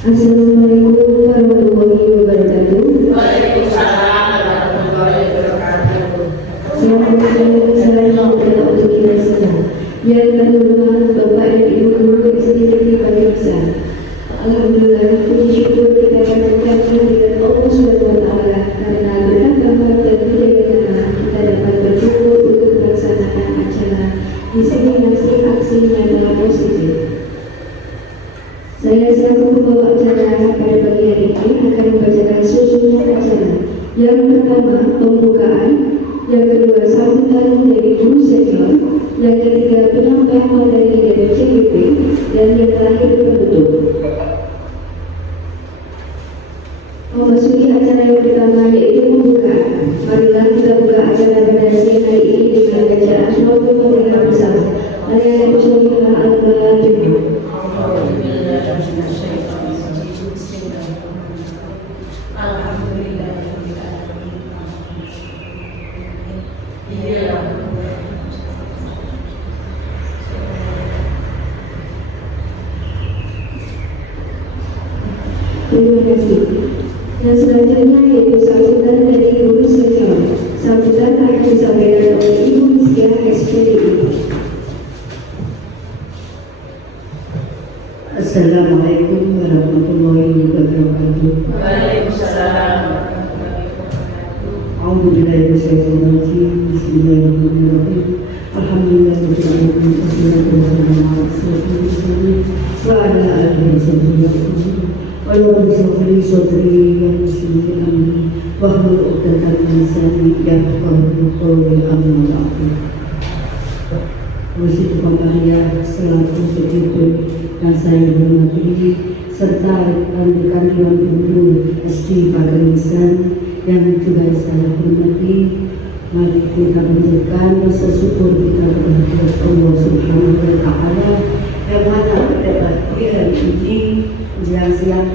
Assalamualaikum warahmatullahi wabarakatuh. Waalaikumsalam warahmatullahi wabarakatuh. Selamat salam untuk kita semua. Yang terhormat Bapak dan Ibu Guru Institut Bangsa. Alhamdulillah, puji syukur kita panjatkan kehadirat Allah SWT karena berkat rahmat dan hidayahnya kita dapat berkumpul untuk melaksanakan acara diseminasi aksi nyata positif. Saya selaku pembawa acara pada pagi hari ini akan membacakan susunan acara. Yang pertama, pembukaan. Yang kedua, sambutan dari guru senior. Yang ketiga, penyampaian materi dari CGP. Dan yang terakhir, penutup. Memasuki acara yang pertama yaitu pembukaan. Marilah kita buka acara pada siang hari ini dengan bacaan novel pemerintah bersama. Marilah Bismillah al-Fatihah. Terima kasih. Dan selanjutnya yaitu sambutan dari guru senior. Sambutan akan disampaikan oleh Ibu Miskia SPDI. Assalamualaikum warahmatullahi wabarakatuh. Waalaikumsalam warahmatullahi wabarakatuh. A'udzubillahi minasyaitonirrajim. Bismillahirrahmanirrahim. Alhamdulillahirabbil alamin. Wassalatu wassalamu ala rasulillah wa ala alihi wasallam. Allahumma shalli sadri wa yassir amri wahlul 'uqdatam min lisani yafqahu qawli. Amma ba'du. Musik Pembahagia selaku segitu yang saya hormati serta rekan-rekan Dewan Guru SD Pagarisan yang juga saya hormati, mari kita panjatkan rasa syukur kita kepada Allah Subhanahu wa Ta'ala yang mana pada pagi hari ini menjelang siang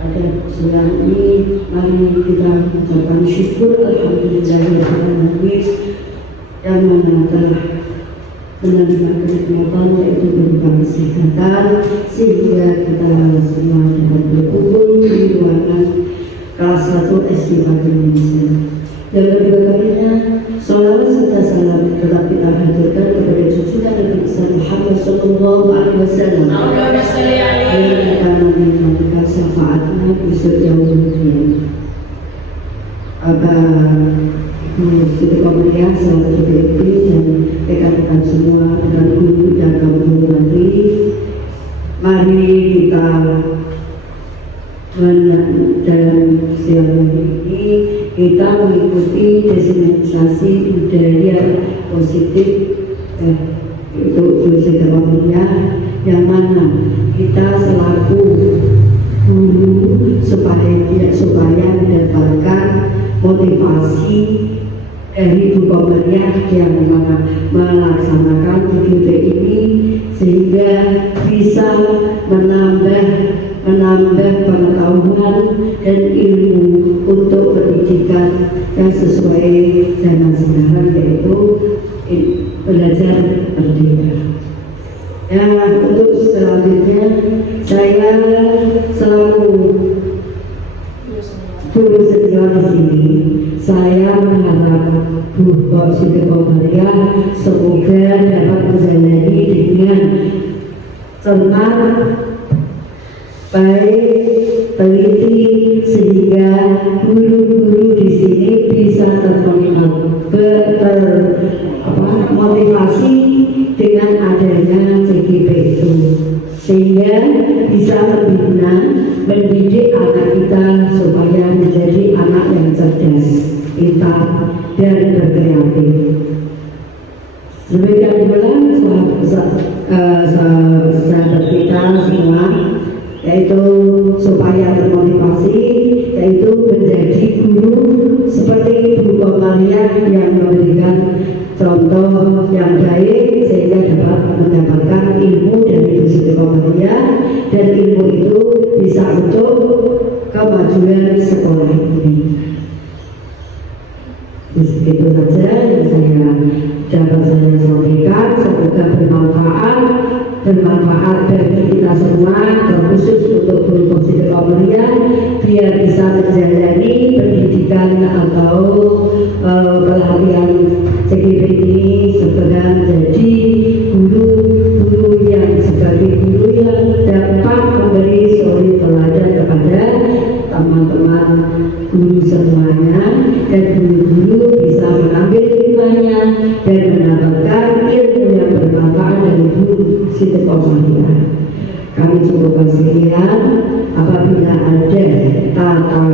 pada siang ini mari kita mengucapkan syukur alhamdulillahirrahmanirrahim yang mana telah menerima kenikmatan yaitu berupa kesehatan sehingga kita semua dapat berkumpul di ruangan kelas 1 SD Pagarisan. Yang kedua kalinya, salawat serta salam tetap kita haturkan kepada junjungan Nabi Muhammad Sallallahu Alaihi Wasallam yang akan memberikan syafaatnya besok yaumul qiyamah. Ibu Siti Komariah selaku DPP dan rekan-rekan semua dan guru yang kami hormati, mari kita dalam siang ini kita mengikuti desentralisasi budaya positif untuk Ibu Siti Komariah yang mana kita selaku guru supaya mendapatkan motivasi dari Ibu Komariah yang melaksanakan PGP ini sehingga bisa menambah pengetahuan dan ilmu untuk pendidikan yang sesuai zaman sekarang yaitu belajar merdeka. Untuk selanjutnya saya selaku guru senior di sini, saya mengharap Bu Siti Komariah semoga dapat menjalani dengan cermat, baik, teliti sehingga guru-guru di sini bisa termotivasi dengan adanya CGP itu, sehingga bisa berguna mendidik anak kita supaya menjadi anak yang cerdas, pintar, dan berkreatif. Demikian pula sahabat kita semua, yaitu supaya termotivasi, yaitu menjadi guru seperti Bu Komariah yang memberikan contoh yang baik sehingga dapat mendapatkan ilmu dari Ibu Siti Komariah dan ilmu itu bisa untuk kemajuan sekolah ini. Itu saja yang dapat saya sampaikan. Semoga bermanfaat bagi kita semua, terkhusus untuk guru biar bisa menjalani pendidikan atau pelatihan CGP ini sebagai menjadi guru yang sebagai guru yang dapat memberi suri teladan kepada teman-teman guru semuanya, dan guru-guru bisa mengambil hikmahnya dan mendapatkan ilmu yang bermanfaat dari guru Siti Komariah. Kami cukupkan sekian. Apabila ada kata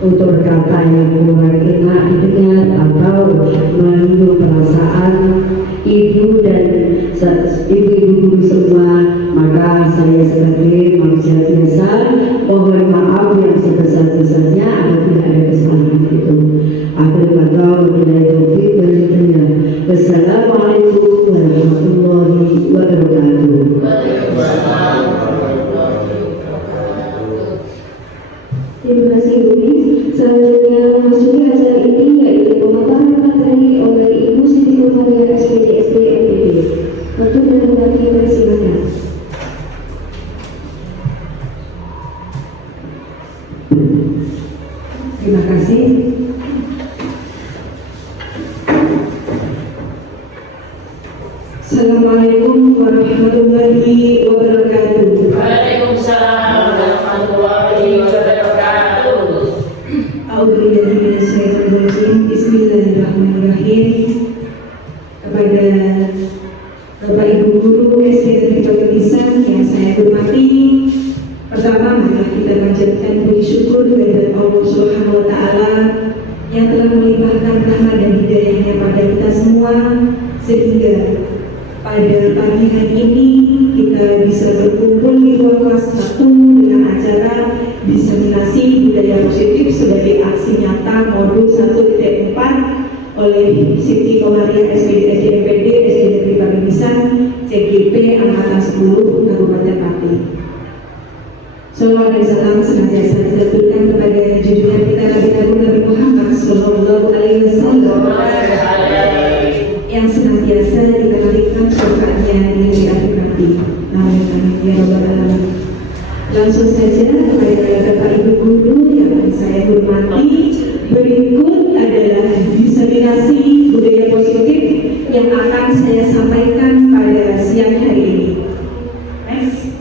tutur kata yang kurang enak didengar atau menyinggung perasaan ibu dan ibu-ibu guru semua, maka saya sebagai manusia biasa mohon maaf yang sebesar-besarnya apabila ada kesalahan itu. Akhir kata, wabillahi taufiq wal hidayah. Wassalamualaikum warahmatullahi wabarakatuh. Terima kasih Bu Miss. Selanjutnya memasuki acara ini yaitu pemaparan materi oleh Ibu Siti Komariah SPD MPD. Waktu dan tempat dipersilakan. Terima kasih. Assalamualaikum warahmatullahi wabarakatuh. Waalaikumsalam warahmatullahi wabarakatuh. A'udzubillahi minasyaitonirrajim. Bismillahirrahmanirrahim. Kepada Bapak Ibu Guru SD Negeri Pagemisan yang saya hormati, pertama mari kita panjatkan puji syukur kehadirat Allah Subhanahu wa Ta'ala yang telah melimpahkan rahmat dan hidayahnya pada kita semua, sehingga pada pagi hari ini kita bisa berkumpul di ruang kelas 1 dengan acara diseminasi budaya positif sebagai aksi nyata modul 1.4 oleh Siti Komariah SPD MPD SD Negeri Pagemisan CGP Angkatan 10 Kabupaten Pati. Salawat dan salam senantiasa ditujukan kepada junjungan kita Nabi Muhammad Sallallahu Alaihi Wasallam yang senantiasa diberikan berkatnya di akhir nanti. Amin ya rabbal alamin. Langsung saja kepada Bapak Ibu Guru yang saya hormati, berikut adalah diseminasi budaya positif yang akan saya sampaikan pada siang hari ini. Next.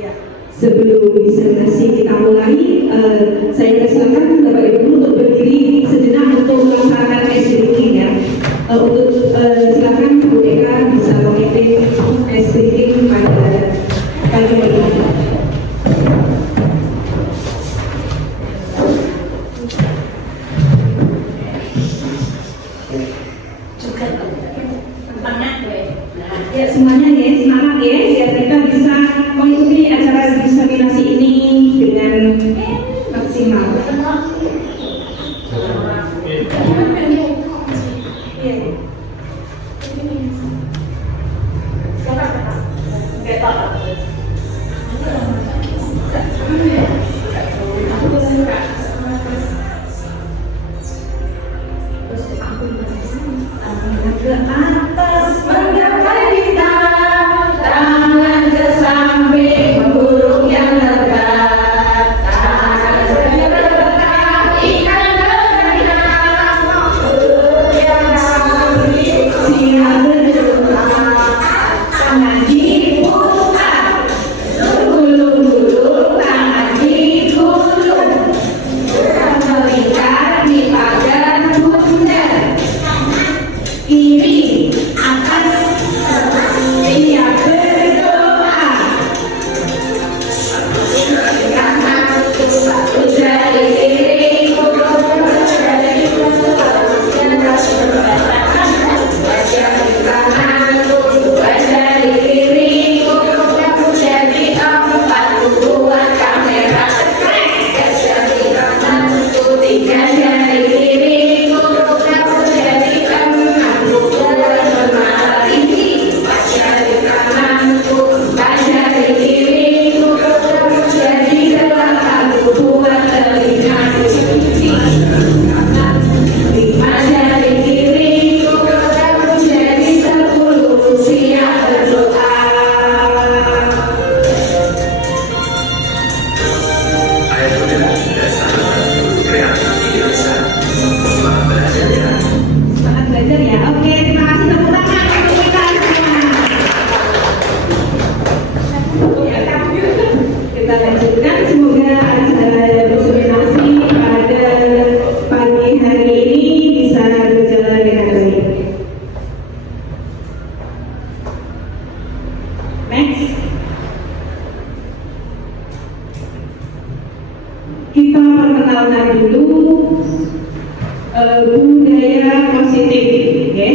Ya, sebelum diseminasi kita mulai, saya persilakan Bapak Ibu untuk berdiri sejenak untuk melaksanakan ice breaking ya. Untuk silakan Bu Eka bisa memimpin ice breaking pada pagi hari ini. Ya semuanya ya, semangat ya, biar kita bisa mengikuti acara diseminasi ini dengan maksimal. Ya. Next. Kita perkenalkan dulu budaya positif, oke?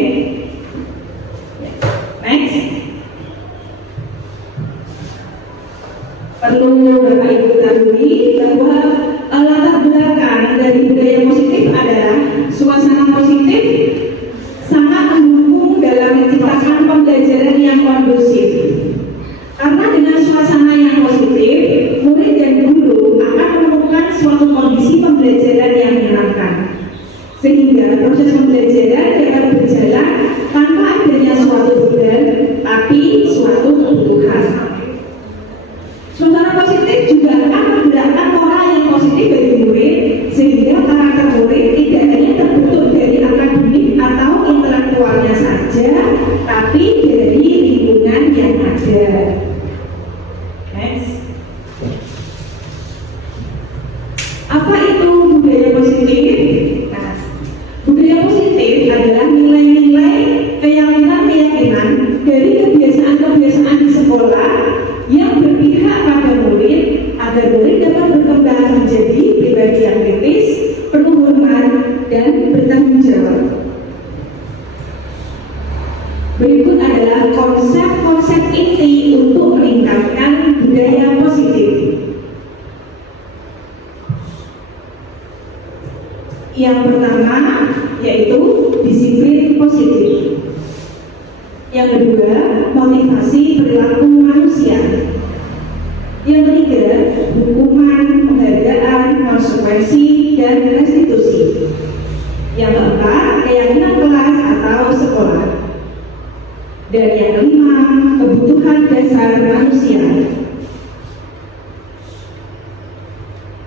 Next. Perlu Bapak Ibu ketahui bahwa latar belakang dari budaya positif adalah suasana positif sangat mendukung dalam menciptakan pembelajaran yang kondusif. Karena dengan suasana yang positif, murid dan guru akan menemukan suatu kondisi pembelajaran yang menyenangkan, sehingga proses pembelajaran dapat berjalan tanpa adanya suatu beban, tapi suatu kebutuhan. Suasana positif juga akan menggerakkan moral yang positif bagi murid, sehingga karakter murid tidak hanya terbentuk dari akademik atau intelektualnya saja, tapi dari lingkungan yang ada. Next. Apa itu budaya positif? Nah, budaya positif adalah nilai-nilai, keyakinan-keyakinan dari kebiasaan-kebiasaan di sekolah yang berpihak pada murid agar murid dapat berkembang menjadi pribadi yang kritis, penuh hormat, dan bertanggung jawab. Berikut adalah konsep-konsep inti untuk meningkatkan budaya positif. Yang pertama yaitu disiplin positif. Yang kedua, motivasi perilaku manusia. Yang ketiga, hukuman, penghargaan, konsekuensi, dan restitusi. Yang keempat, keyakinan kelas atau sekolah. Dan yang kelima, kebutuhan dasar manusia.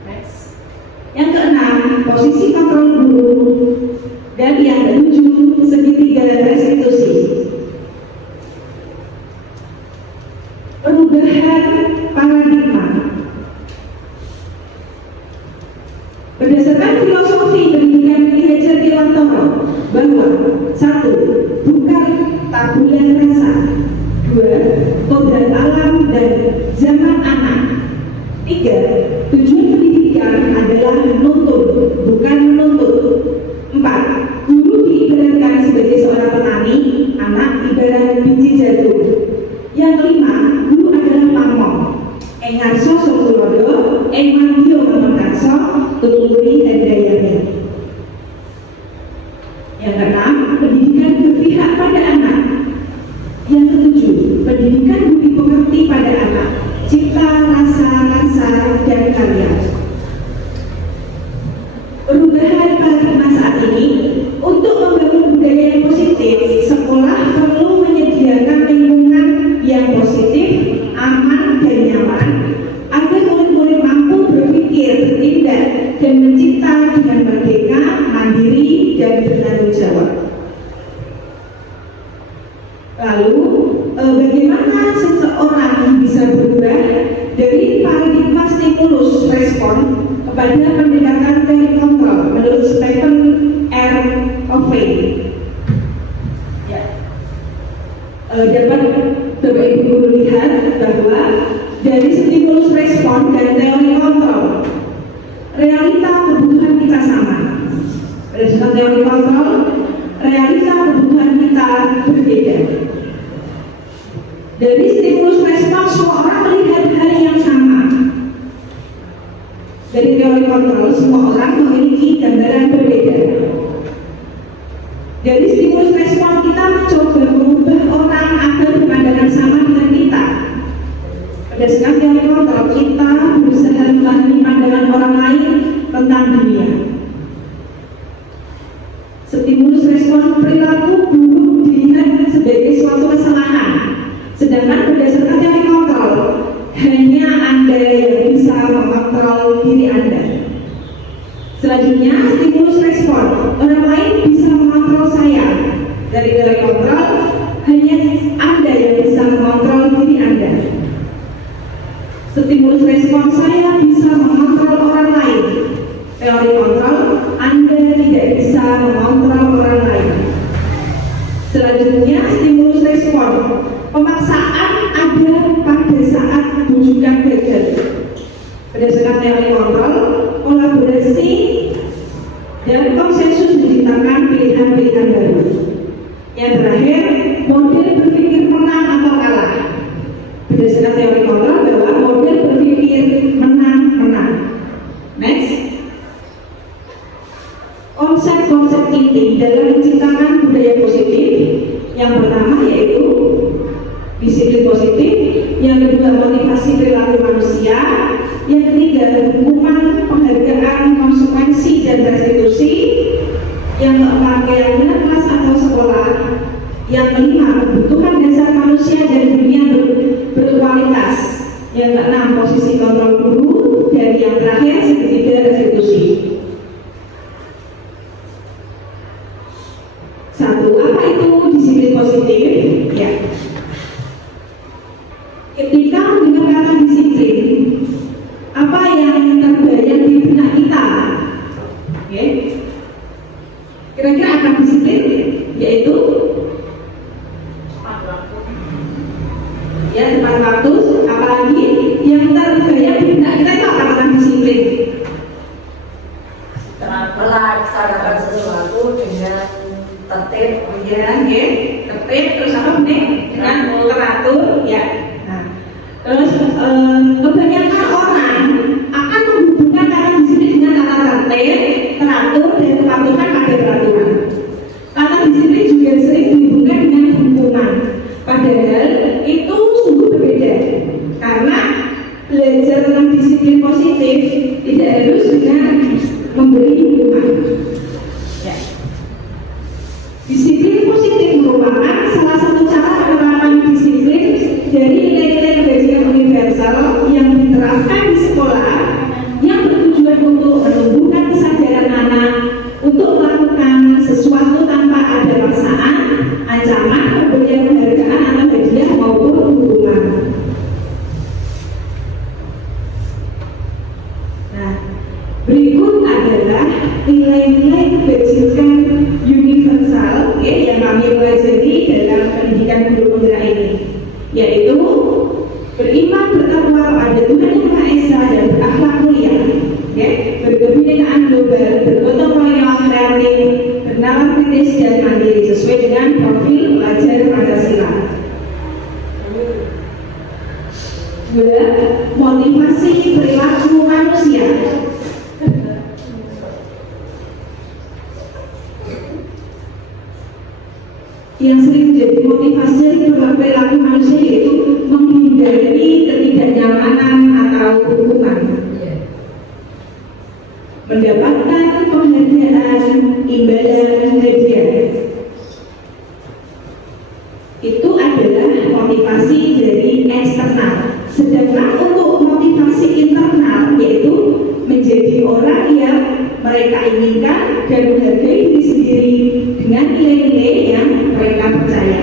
Next. Yang keenam, posisi kontrol guru. Dan yang ketujuh, segitiga restitusi. Perubahan paradigma. Berdasarkan filosofi pendidikan Ki Hajar Dewantara bahwa 1. Bukan tabula rasa. 2. Kodrat alam dan zaman anak. 3. Tujuan pendidikan adalah menuntut, bukan menuntut. 4. Guru diibaratkan sebagai seorang petani, anak ibarat biji jagung. Yang kelima, guru adalah pamong. Engarso sokulodo, engmandio memekarso, tuturi dan dayanya. Yang keenam, pendidikan berpihak pada anak. Yang ketujuh, pendidikan budi pekerti pada anak, cipta, rasa, dan karya. Perubahan paradigma saat ini, untuk membangun budaya yang positif, sekolah perlu menyediakan lingkungan yang positif, aman, dan nyaman, agar murid-murid mampu berpikir, bertindak, dan mencipta dengan merdeka, mandiri, dan bertanggung jawab. Lalu, bagaimana seseorang bisa berubah dari paradigma stimulus respon kepada pendekatan teori kontrol menurut Stephen R. Covey? Ya. Dapat Bapak Ibu lihat bahwa dari stimulus respon dan teori kontrol, realita kebutuhan kita sama. Berdasarkan teori kontrol, realita kebutuhan kita berbeda. Dari stimulus respon, semua orang melihat hal yang sama. Dari teori kontrol, semua orang memiliki gambaran berbeda. Dari stimulus respon, kita mencoba mengubah orang agar berpandangan sama dengan kita. Berdasarkan teori kontrol, kita berusaha memahami pandangan orang lain tentang dunia. Stimulus respon perilaku buruk dilihat sebagai suatu kesalahan. Sedangkan berdasarkan teori kontrol, hanya Anda yang bisa mengontrol diri Anda. Selanjutnya, stimulus respon, orang lain bisa mengontrol saya. Dari teori kontrol, hanya Anda yang bisa mengontrol diri Anda. Stimulus respon, saya bisa mengontrol orang lain. Teori kontrol, Anda tidak bisa mengontrol orang lain. Selanjutnya, stimulus respon, pemaksaan agar berdasarkan teori kontrol bahwa model berpikir menang-menang. Next. Konsep-konsep inti dalam menciptakan budaya positif yang pertama yaitu disiplin positif, yang kedua motivasi perilaku manusia, yang ketiga hukuman, penghargaan, konsekuensi dan restitusi, yang keempat keyakinan kelas atau sekolah, yang kelima kebutuhan dasar manusia dan dunia berkualitas, yang keenam posisi kontrol guru, dan yang terakhir segitiga restitusi. Satu, apa itu disiplin positif? Ya. Ketika mendengar kata disiplin, apa yang terbayang di benak kita? Oke. Kira-kira apa disiplin? Yaitu ya tepat waktu. Apalagi yang terbayang di benak kita itu apa tentang disiplin? Melaksanakan sesuatu dengan tertib, Ya, oke. Tertib terus apa nih? Dengan teratur, ya. Nah, terus kebanyakan orang akan menghubungkan kata disiplin dengan kata tertib, teratur, dan kepatuhan pada peraturan. Kata disiplin juga sering dihubungkan dengan hukuman. Padahal itu sungguh berbeda. Karena belajar tentang disiplin positif tidak harus dengan memberi hukuman. Ya. Disiplin positif merupakan salah satu cara penerapan disiplin dari nilai-nilai kebajikan universal yang diterapkan di sekolah yang bertujuan untuk menumbuhkan kesadaran anak untuk melakukan sesuatu tanpa ada paksaan, ancaman, pemberian penghargaan atau hadiah maupun hukuman. Nah, berikut adalah nilai-nilai kebajikan universal yang kami pelajari dalam pendidikan guru penggerak ini, yaitu beriman bertakwa pada Tuhan Yang Maha Esa dan berakhlak mulia, berkebinekaan global, bergotong royong, kreatif, bernalar kritis dan mandiri sesuai dengan profil pelajar Pancasila. Dua, motivasi perilaku manusia. Yang sering menjadi motivasi perilaku manusia yaitu menghindari ketidaknyamanan atau hukuman, mendapatkan penghargaan, imbalan, hadiah. Itu adalah motivasi dari eksternal. Sedangkan untuk motivasi internal yaitu menjadi orang yang mereka inginkan dan menghargai diri sendiri dengan nilai-nilai yang mereka percaya.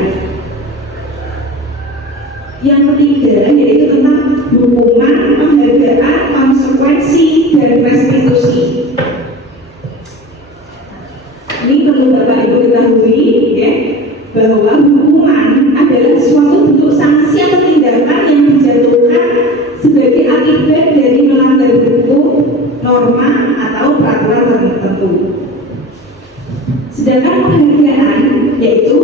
Yang ketiga yaitu tentang hukuman, penghargaan, konsekuensi, dan restitusi. Ini perlu Bapak Ibu ketahui ya, bahwa hukuman adalah suatu bentuk sanksi atau tindakan yang dijatuhkan sebagai akibat dari melanggar hukum, norma, atau peraturan tertentu. Sedangkan penghargaan yaitu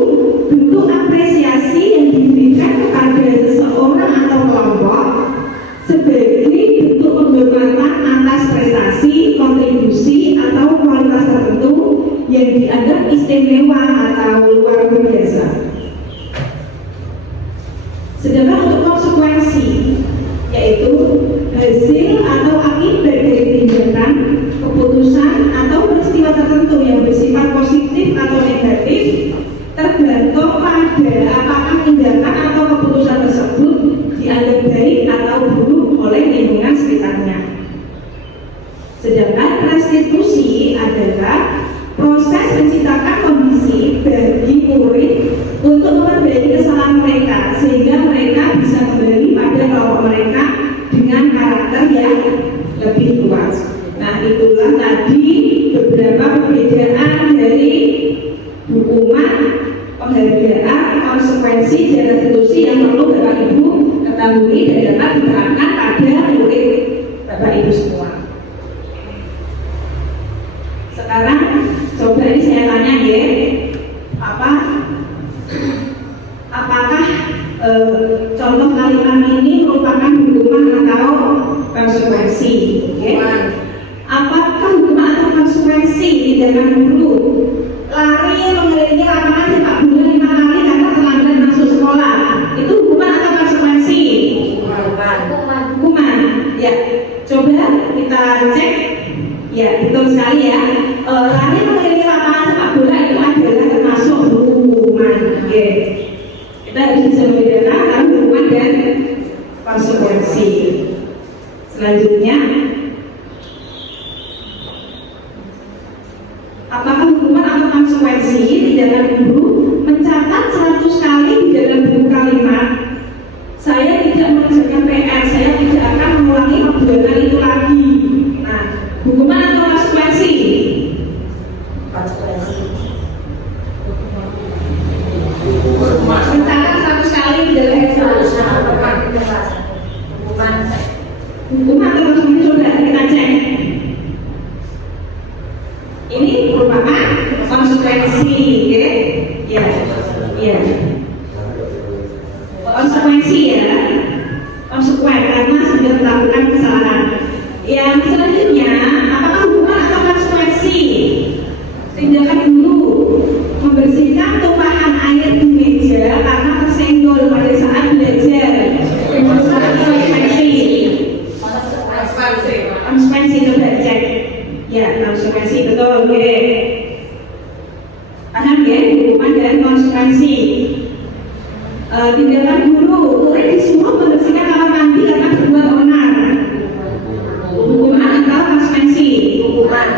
bentuk apresiasi yang diberikan kepada seseorang atau kelompok sebagai bentuk penghormatan atas prestasi, kontribusi, atau kualitas tertentu yang dianggap istimewa atau luar biasa. Sedangkan untuk konsekuensi yaitu hasil atau akibat dari tindakan, keputusan, atau peristiwa tertentu yang bersifat positif atau negatif tergantung pada apakah tindakan atau keputusan tersebut dianggap baik atau buruk oleh lingkungan sekitarnya. Sedangkan restitusi adalah proses menciptakan kondisi bagi murid untuk memperbaiki kesalahan mereka sehingga mereka bisa kembali pada kelompok mereka dengan karakter yang lebih luas. Nah, itulah tadi beberapa perbedaan dari hukuman, penghargaan, konsekuensi, dan restitusi yang perlu Bapak Ibu ketahui dan dapat diterapkan pada murid Bapak Ibu semua. Sekarang coba ini saya tanya ya, apakah contoh kalimat ini Oke. Apakah hukuman atau konsekuensi tindakan guru lari mengelilingi lapangan sepak bola 5 kali karena terlambat masuk sekolah? Itu hukuman atau konsekuensi? Hukuman. Ya, coba kita cek. Ya, betul sekali ya. Lari mengelilingi lapangan sepak bola itu adalah termasuk hukuman. Oke. Kita harus bisa membedakan antara hukuman dan konsekuensi. Selanjutnya, apakah hukuman atau konsekuensi tindakan guru mencatat 100 kali di dalam buku kalimat saya tidak mengerjakan PR, saya tidak akan mengulangi perbuatan itu lagi. Nah, hukuman atau konsekuensi? Mencatat 100 kali di dalam hukuman atau konsekuensi? Coba kita cek. Ini merupakan konsekuensi, ya. Konsekuensi ya, konsekuen karena sudah melakukan kesalahan. Yang selanjutnya, apakah hukuman atau konsekuensi? Tindakan guru membersihkan tumpahan air di meja karena tersenggol pada saat belajar. Konsekuensi coba cek. Ya, konsekuensi betul, oke. Paham ya, hukuman dan konsekuensi. Tindakan guru, murid disuruh membersihkan kamar mandi karena berbuat onar. Hukuman atau konsekuensi? Hukuman.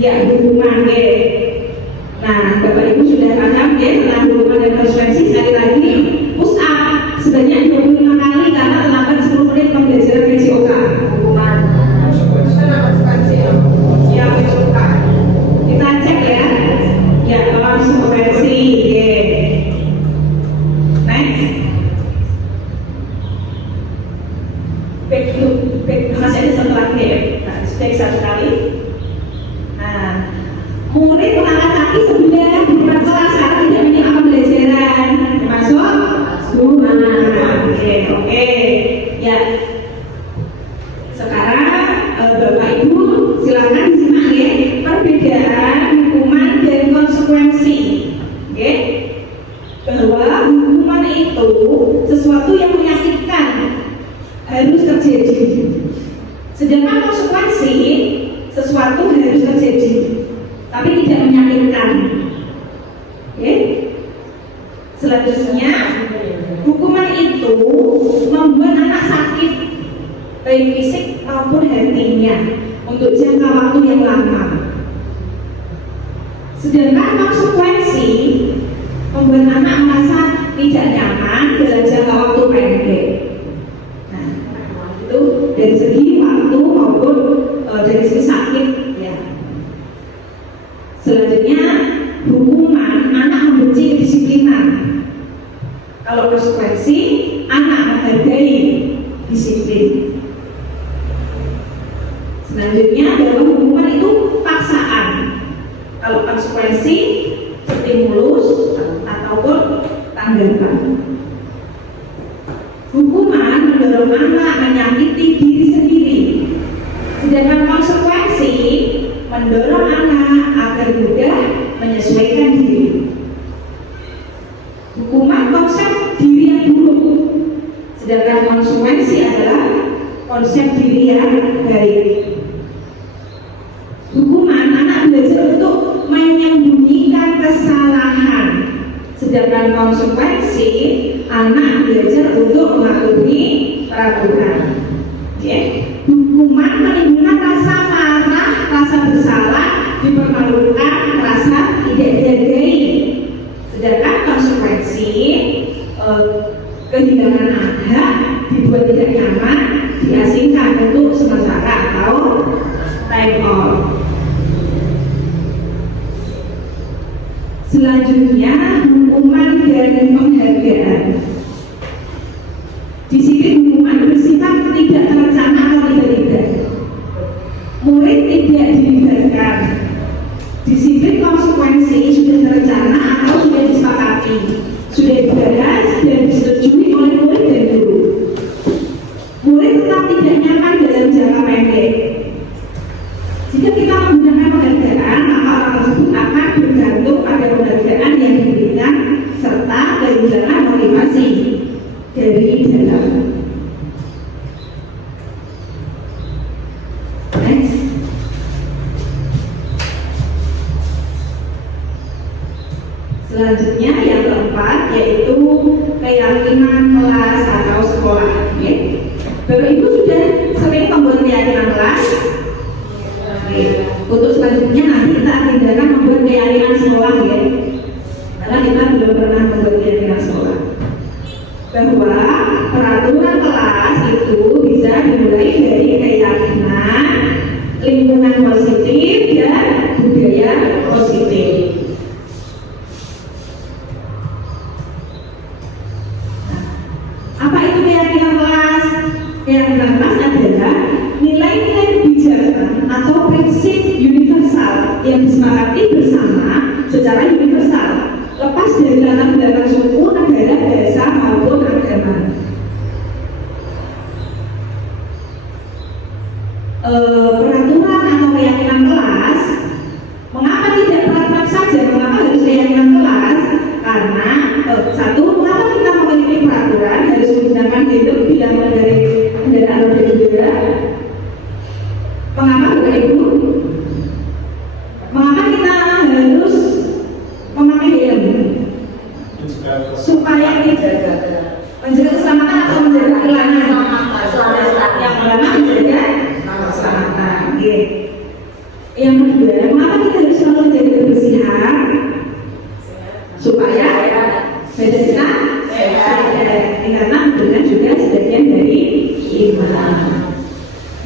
Ya, hukuman ya. Nah, Bapak Ibu sudah paham ya tentang hukuman dan konsekuensi. Sekali lagi, push up sebanyak 25 kali karena terlambat 10 menit pembelajaran VCOK. Hukuman. Kita cek ya. Ya, konsekuensi. Next. Masih ada satu lagi ya. Nah, sudah satu kali. Nah, murid mengangkat kaki sebelah di depan kelas karena tidak menyimak pembelajaran. Termasuk hukuman. Oke. Ya. Sekarang Bapak Ibu silakan disimak ya perbedaan hukuman dan konsekuensi. Oke. Bahwa hukuman itu sesuatu yang menyakitkan harus terjadi. Sedangkan konsekuensi sesuatu harus terjadi tapi tidak menyakitkan. Oke. Selanjutnya, hukuman itu membuat anak sakit baik fisik maupun hatinya untuk jangka waktu yang lama. Sedangkan konsekuensi membuat anak merasa tidak nyaman dalam jangka waktu pendek. Nah, itu dari segi waktu maupun dari segi sakit ya. Selanjutnya, hukuman anak membenci kedisiplinan. Kalau konsekuensi anak menghargai disiplin. Selanjutnya, bahwa hukuman itu paksaan. Kalau konsekuensi stimulus ataupun tanggapan. Hukuman mendorong anak menyakiti diri sendiri, sedangkan konsekuensi mendorong anak agar mudah menyesuaikan diri. Hukuman konsep diri yang buruk, sedangkan konsekuensi adalah konsep diri yang baik. Hukuman anak belajar untuk menyembunyikan kesalahan, sedangkan konsekuensi anak belajar untuk mematuhi peraturan. Hukuman menimbulkan rasa marah, rasa bersalah, dipermalukan, rasa tidak dihargai. Sedangkan konsekuensi kehilangan hak, dibuat tidak nyaman, diasingkan untuk sementara atau time off. Selanjutnya, hukuman dan penghargaan. Di sini hukuman bersifat tidak terencana atau tiba-tiba. Murid tidak dilibatkan. Disiplin konsekuensi sudah terencana atau sudah disepakati, sudah dibahas dan disetujui oleh murid dan guru. Murid tetap tidak nyaman dari dalam. Next. Selanjutnya yang keempat yaitu keyakinan kelas atau sekolah. Ya. Bapak Ibu sudah sering membuat keyakinan kelas. Oke. Untuk selanjutnya nanti kita agendakan membuat keyakinan sekolah ya. Karena kita belum pernah membuat keyakinan sekolah. Bahwa peraturan kelas itu bisa dimulai dari keyakinan, lingkungan positif dan budaya positif. Apa itu keyakinan kelas? Keyakinan kelas adalah nilai-nilai kebijakan atau prinsip universal yang disepakati bersama secara universal, lepas dari latar belakang suku, negara, bahasa maupun agama. Peraturan atau keyakinan kelas, mengapa tidak peraturan saja? Mengapa harus keyakinan kelas? Karena satu, mengapa kita memiliki peraturan harus menggunakan hidup bila dari kendaraan roda dua? Mengapa Bapak Ibu? Mengapa kita harus memakai helm? Supaya kita menjaga keselamatan atau menjaga kehilangan? Yang pertama menjaga keselamatan. Yang kedua, mengapa kita harus selalu menjaga kebersihan? Supaya badan kita sehat. Karena dengan juga sebagian dari iman.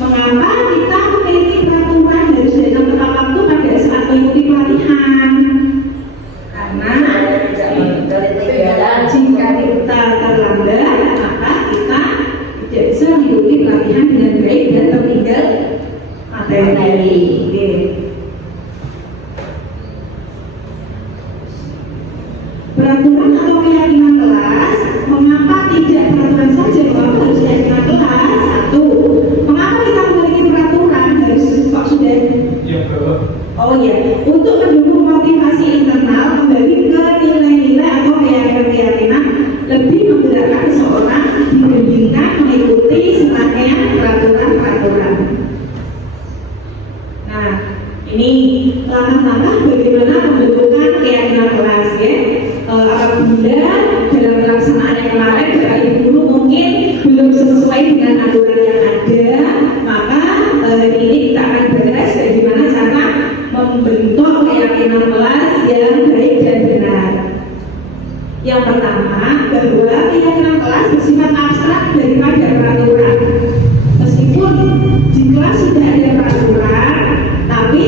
Mengapa kita memiliki peraturan harus datang tepat waktu pada saat mengikuti pelatihan? Karena jika kita terlambat, maka kita tidak bisa mengikuti pelatihan dengan baik dan tertinggal materi. Peraturan atau keyakinan kelas, mengapa tidak peraturan saja? Mengapa harus keyakinan kelas? Satu, mengapa kita memiliki peraturan harus Pak sudah? Oh ya, untuk mendukung motivasi internal kembali ke nilai-nilai atau keyakinan lebih menggerakkan seseorang dibandingkan mengikuti serangkaian peraturan-peraturan. Nah, ini langkah-langkah bagaimana membentukkan keyakinan kelas ya. Apabila dalam pelaksanaan yang kemarin dari dulu mungkin belum sesuai dengan aturan yang ada, maka hari ini kita akan bahas bagaimana cara membentuk keyakinan kelas yang baik dan benar. Yang pertama, bahwa keyakinan kelas bersifat abstrak daripada peraturan. Meskipun di kelas tidak ada peraturan, tapi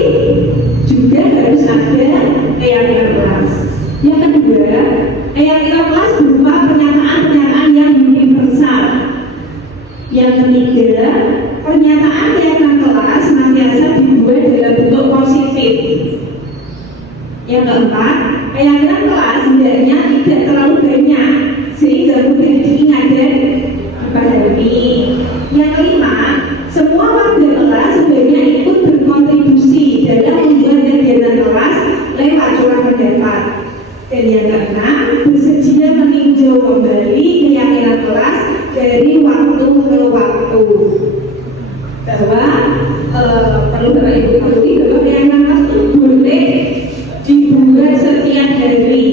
juga harus ada keyakinan kelas. Yang kedua, keyakinan kelas berupa pernyataan-pernyataan yang universal. Yang ketiga, pernyataan keyakinan kelas senantiasa dibuat dalam bentuk positif. Yang keempat, keyakinan kelas hendaknya tidak terlalu banyak sehingga mudah diingat dan dipahami. Yang kelima, semua warga kelas sebaiknya ikut berkontribusi dalam membuat kegiatan kelas lewat curah pendapat. Dan yang keenam, bersedia meninjau kembali keyakinan kelas dari waktu ke waktu. Bahwa perlu Bapak Ibu ketahui bahwa keyakinan kelas itu boleh dibuat setiap hari,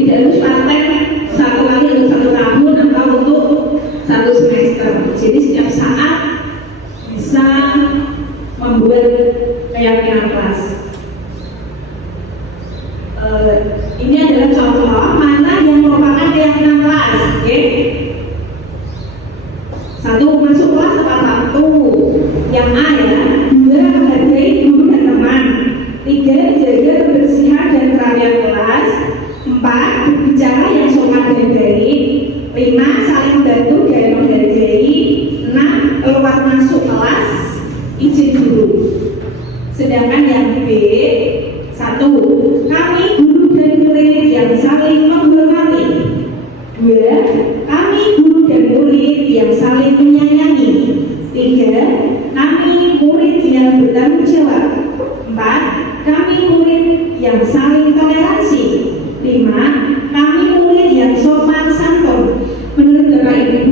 tidak harus paten satu kali untuk 1 tahun atau untuk 1 semester. Jadi setiap saat bisa membuat keyakinan kelas. Ini adalah contoh mana yang merupakan keyakinan kelas. Satu, masuk kelas tepat waktu. Yang A ya. 2, menghargai guru dan teman. 3, menjaga kebersihan dan kerapian kelas. 4, berbicara yang sopan dan baik. 5, saling membantu dan menghargai. 6, keluar masuk kelas izin guru. Sedangkan yang B, 1, kami guru dan murid yang saling menghormati. 2, kami guru dan murid yang saling menyayangi. 3, kami murid yang bertanggung jawab. 4, kami murid yang saling toleransi. 5, kami murid yang sopan santun. Menurut Bapak Ibu,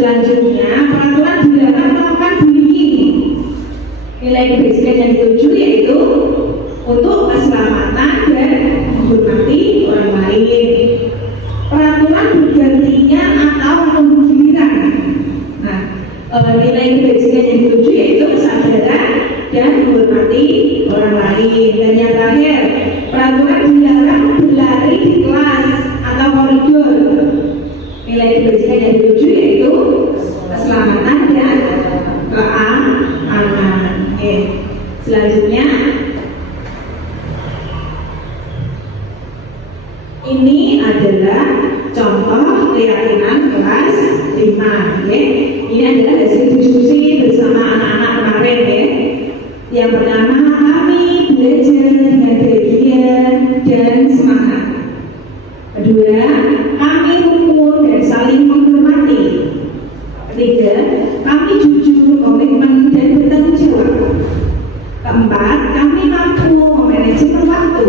Selanjutnya, peraturan dilarang melakukan bullying. Nilai kebajikan yang dituju yaitu untuk keselamatan dan menghormati orang lain. Peraturan bergantinya atau menunggu giliran. Nah, nilai kebajikan yang dituju yaitu kesadaran dan menghormati orang lain. Dan yang terakhir, peraturan dilarang berlari di kelas atau koridor. Nilai kebajikan yang dituju yaitu keselamatan dan keamanan. Selanjutnya, ini adalah contoh keyakinan kelas 5. Ini adalah hasil diskusi bersama anak-anak kemarin. Yang pertama, kami belajar dengan bahagia dan semangat. Kedua, kami rukun dan saling menghormati. Ketiga, kami jujur, komitmen, dan bertanggung jawab. Keempat, kami mampu memanajemen waktu.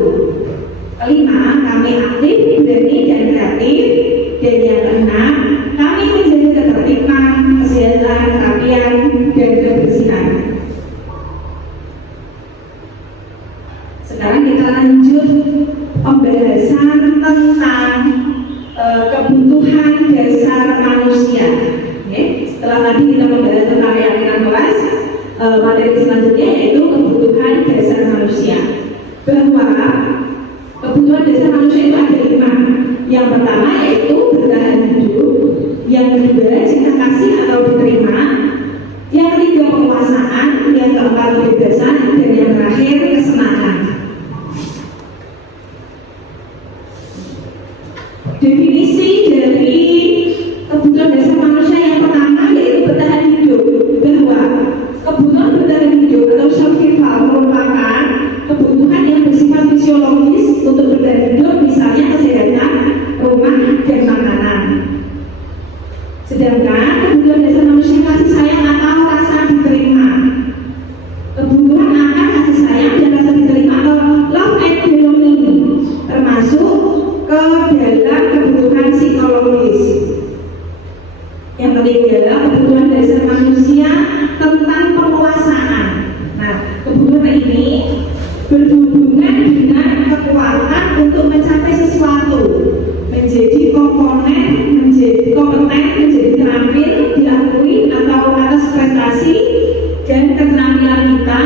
Kelima, kami aktif, berani, dan kreatif. Dan yang keenam, kami menjaga ketertiban, kesehatan, kerapian, dan kebersihan. Sekarang kita lanjut pembahasan tentang kebutuhan dasar manusia. Setelah tadi kita membahas tentang keyakinan kelas, materi selanjutnya yaitu kebutuhan dasar manusia. Bahwa kebutuhan dasar manusia itu ada 5. Yang pertama yaitu bertahan hidup. Yang kedua, cinta kasih atau diterima. Yang ketiga, penguasaan. Yang keempat, kebebasan. Dan yang terakhir, kesenangan. Definisi dari kebutuhan dasar manusia yang pertama yaitu bertahan hidup. Bahwa kebutuhan bertahan hidup atau survival merupakan kebutuhan yang bersifat fisiologis untuk bertahan hidup, misalnya kesehatan, rumah, dan makanan. Sedangkan kebutuhan dasar manusia kasih sayang atau rasa diterima. Kebutuhan akan kasih sayang dan rasa diterima atau love and belonging termasuk ke dalam kebutuhan psikologis. Yang ketiga, kebutuhan dasar manusia tentang penguasaan. Nah, kebutuhan ini berhubungan dengan kekuatan untuk mencapai sesuatu, menjadi komponen, menjadi kompeten, menjadi terampil, diakui atau atas prestasi dan keterampilan kita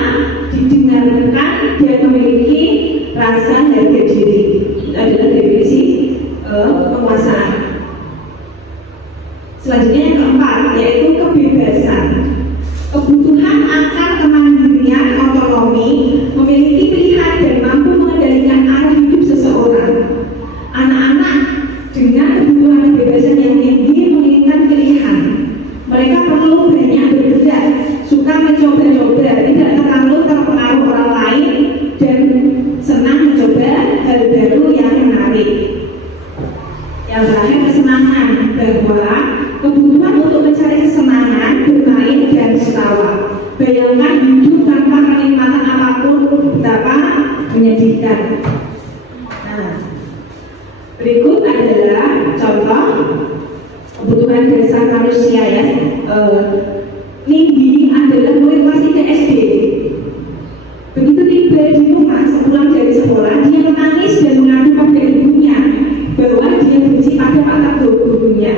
didengarkan dan memiliki rasa harga diri. Itu adalah definisi penguasaan. Selanjutnya yang keempat yaitu kebebasan. Kebutuhan akan kemandirian, otonomi, memiliki pilihan dan mampu mengendalikan arah hidup seseorang. Anak-anak dengan kebutuhan kebebasan yang tinggi menginginkan pilihan. Mereka perlu banyak bergerak, suka mencoba-coba, tidak terlalu terpengaruh orang lain, dan senang mencoba hal baru yang menarik. Yang terakhir, kesenangan. Bahwa kebutuhan untuk mencari kesenangan, bermain, dan ketawa. Bayangkan hidup tanpa kenikmatan apapun betapa menyedihkan. Nah, berikut adalah contoh kebutuhan dasar manusia ya. Nindi adalah murid kelas 3 SD. Begitu tiba di rumah sepulang dari sekolah, dia menangis dan mengadu pada ibunya bahwa dia benci pada mata gurunya.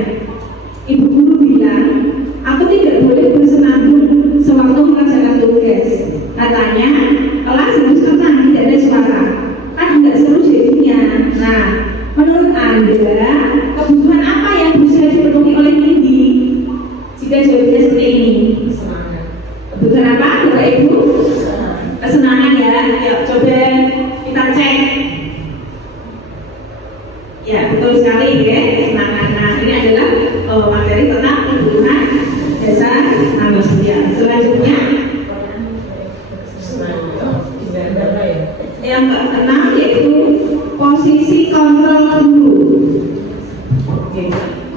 Ibu guru bilang, aku tidak boleh bersenandung sewaktu mengerjakan tugas. Katanya, kelas harus tenang, tidak ada suara. Kan nggak seru jadinya. Nah, menurut Anda, kebutuhan apa yang bisa dipenuhi oleh Nindi? Jika jawabannya seperti ini. Kebutuhan apa, Bapak Ibu? Kesenangan ya. Yuk, coba kita cek. Ya, betul sekali ya, kesenangan. Nah, ini adalah materi tentang kebutuhan dasar manusia. Selanjutnya, yang keenam yaitu posisi kontrol guru.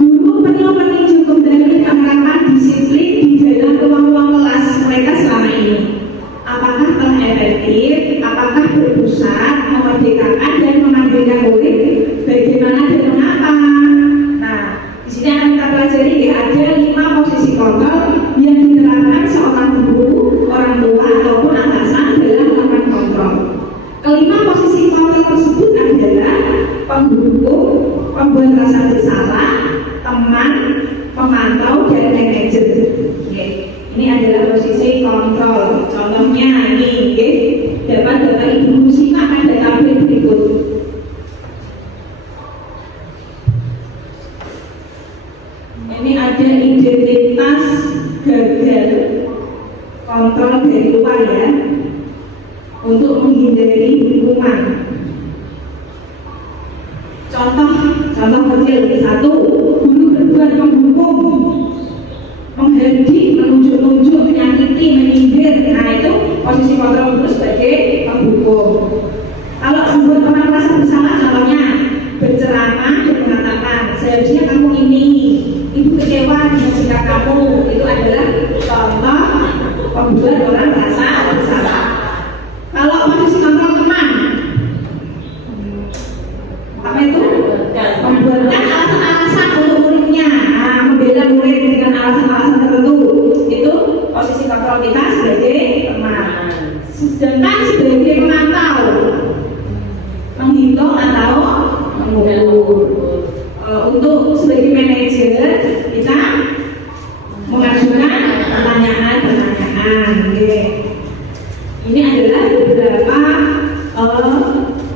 Guru perlu meninjau kembali penerapan disiplin di dalam ruang-ruang kelas mereka selama ini. Apakah telah efektif? Apakah berpusat, memerdekakan dan memandirikan murid? Bagaimana dan mengapa? Nah, di sini akan kita pelajari ya, ada 5 posisi Kelima posisi kontrol tersebut adalah penghukum, pembuat rasa bersalah, teman, pemantau, dan manajer. Oke. Ini adalah posisi kontrol. Contohnya ini, oke, dapat Bapak Ibu simak pada tabel berikut. Ini ada identitas gagal kontrol dari luar ya, untuk menghindari hukuman. Contoh kecil satu, guru berbuat menghukum, menghardik, menunjuk-nunjuk, menyakiti, menyindir. Nah itu posisi kontrol guru sebagai penghukum. Kalau membuat orang merasa bersalah, contohnya berceramah dan mengatakan seharusnya kamu ini, ibu kecewa dengan sikap kamu, itu adalah contoh membuat orang merasa bersalah. Kalau posisi kontrol teman, apa itu? Membuatkan alasan-alasan untuk muridnya, membela murid dengan alasan-alasan tertentu. Itu posisi kontrol kita sebagai teman. Sedangkan sebagai pemantau, menghitung atau mengukur. Untuk sebagai manajer kita mengajukan pertanyaan-pertanyaan. Ini adalah beberapa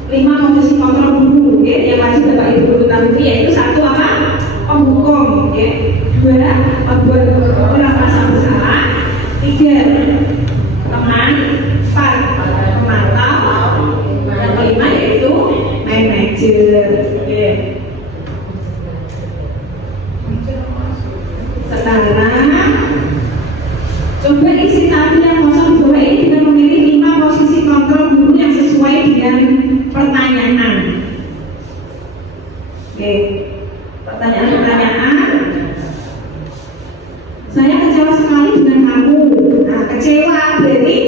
5 posisi kontrol guru yang wajib Bapak Ibu ketahui, yaitu satu apa? Penghukum, dua membuat orang merasa bersalah, tiga teman, empat pemantau, yang kelima yaitu manajer. Sekarang coba isi tabel yang kosong di bawah ini dengan memilih 5 posisi kontrol guru yang sesuai dengan pertanyaan. Oke, pertanyaan-pertanyaan. Saya kecewa sekali dengan kamu. Nah, kecewa berarti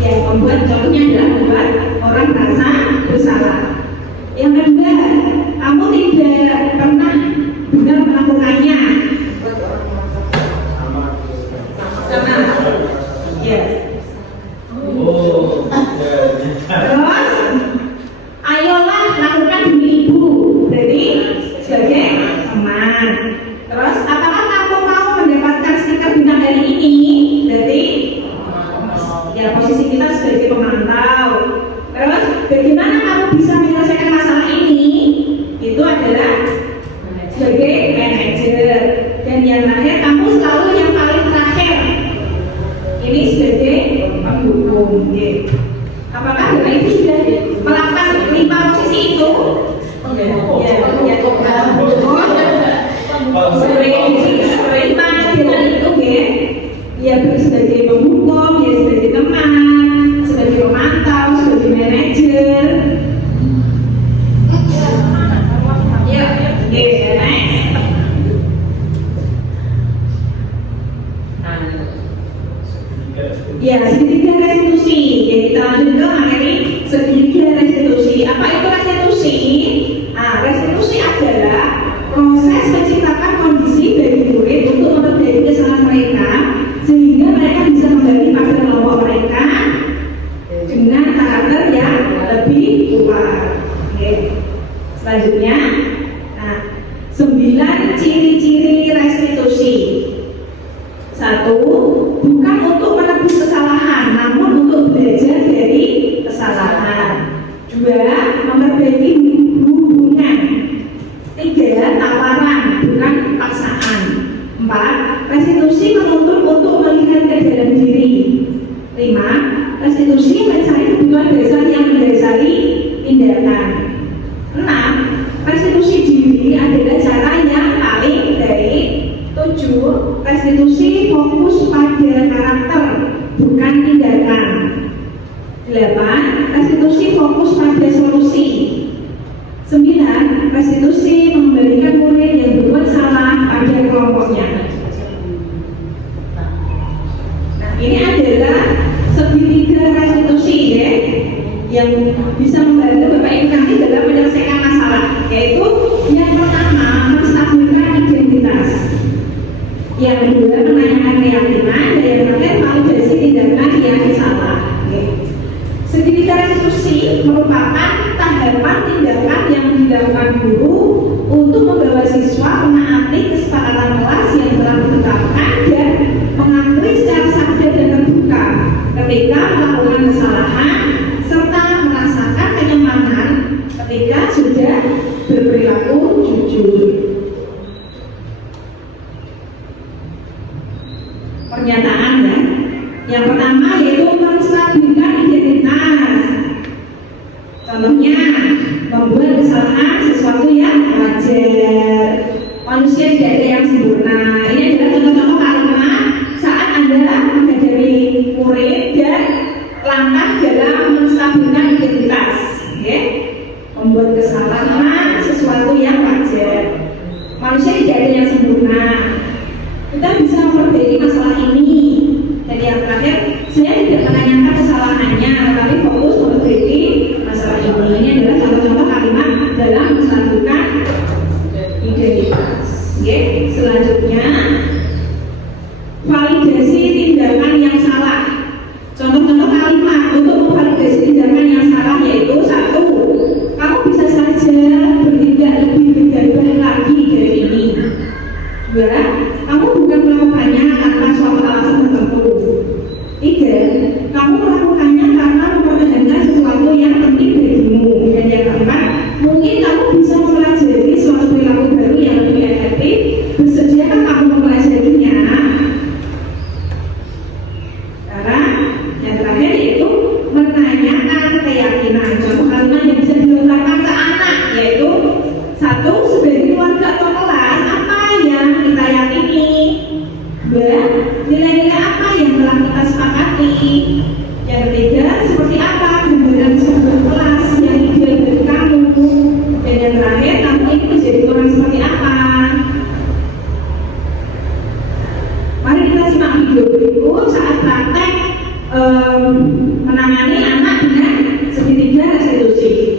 ya, membuat contohnya adalah membuat orang merasa bersalah. Yang kedua, kamu tidak pernah benar melakukannya. Sama. Ya. Terus, ayolah lakukan demi ibu. Berarti sebagai teman. Terus, apakah kamu mau mendapatkan stiker bintang hari ini? Berarti ya posisi kita sebagai pemantau. Terus, bagaimana kamu bisa menyelesaikan masalah ini? Itu adalah sebagai manajer. Dan yang terakhir, kamu selalu yang paling terakhir. Ini sebagai penghukum. Apakah Bapak Ibu sudah melakukan 5 posisi itu? Bagaimana dengan itu ya? Sebagai penghukum, ya sebagai teman, sebagai pemantau, sebagai manajer. Ya, segitiga restitusi. Jadi kita lanjut ke materi segitiga restitusi. Apa itu restitusi? Nah, restitusi adalah proses menciptakan kondisi bagi murid untuk memperbaiki kesalahan mereka sehingga mereka bisa kembali pada kelompok mereka dengan karakter yang lebih kuat. Oke. Selanjutnya, nah, 9 ciri-ciri restitusi. 1. Bukan untuk menebus kesalahan, namun untuk belajar dari kesalahan. 2. Memperbaiki hubungan. 3. Tawaran, bukan paksaan. 4. Restitusi menuntut untuk melihat ke dalam diri. 5. Restitusi mencari kebutuhan dasar yang mendasari tindakan. 6. Restitusi diri adalah cara yang paling baik. 7. Restitusi fokus pada karakter, bukan tindakan. 8. Restitusi fokus pada solusi. 9. Restitusi mengembalikan murid yang berbuat salah pada kelompoknya. Nah, ini adalah segitiga restitusi yang bisa membantu Bapak Ibu nanti dalam menyelesaikan masalah, yaitu yang pertama menstabilkan identitas, yang kedua menanyakan keyakinan, dan yang terakhir validasi tindakan yang salah. Segitiga restitusi merupakan tahapan tindakan yang dilakukan guru untuk membawa siswa menaati kesepakatan kelas yang telah ditetapkan dan mengakui secara sadar dan terbuka ketika melakukan kesalahan serta merasakan kenyamanan ketika sudah berperilaku jujur. Pernyataan ya. Yang pertama yaitu menstabilkan identitas. Contohnya membuat kesalahan sesuatu yang wajar. Manusia tidak ada yang sempurna. Ini adalah contoh-contoh kalimat saat Anda menghadapi murid dan langkah dalam menstabilkan identitas. Okay? Membuat kesalahan sesuatu yang wajar. Manusia tidak ada yang sempurna. Kita bisa memperbaiki masalah ini. Dan yang terakhir, saya tidak menanyakan kesalahannya, tetapi fokus memperbaiki masalah ini. Ini adalah contoh-contoh kalimat dalam menstabilkan identitas. Okay. Selanjutnya, validasi tindakan yang salah. Contoh-contoh kalimat untuk memvalidasi tindakan yang salah yaitu: satu, kamu bisa saja bertindak lebih bergabah lagi dari ini. Dua, kamu bukan melakukannya tanpa suatu alasan tertentu. Tiga, kamu melakukannya karena mempertahankan sesuatu yang penting bagimu. Dan yang keempat, mungkin kamu bisa mempelajari suatu perilaku baru yang lebih efektif. Bersediakah kamu mempelajarinya? Sekarang, yang terakhir yaitu menanyakan keyakinan. Contoh kalimat yang bisa dilontarkan ke anak yaitu: satu, sebagai keluarga atau kelas, apa yang kita yakini? Dua, nilai-nilai apa yang telah kita sepakati? Yang ketiga, seperti apa gambaran sebuah kelas yang ideal bagi kamu? Dan yang terakhir, kamu ini menjadi orang seperti apa? Mari kita simak video berikut saat praktek menangani anak dengan segitiga restitusi.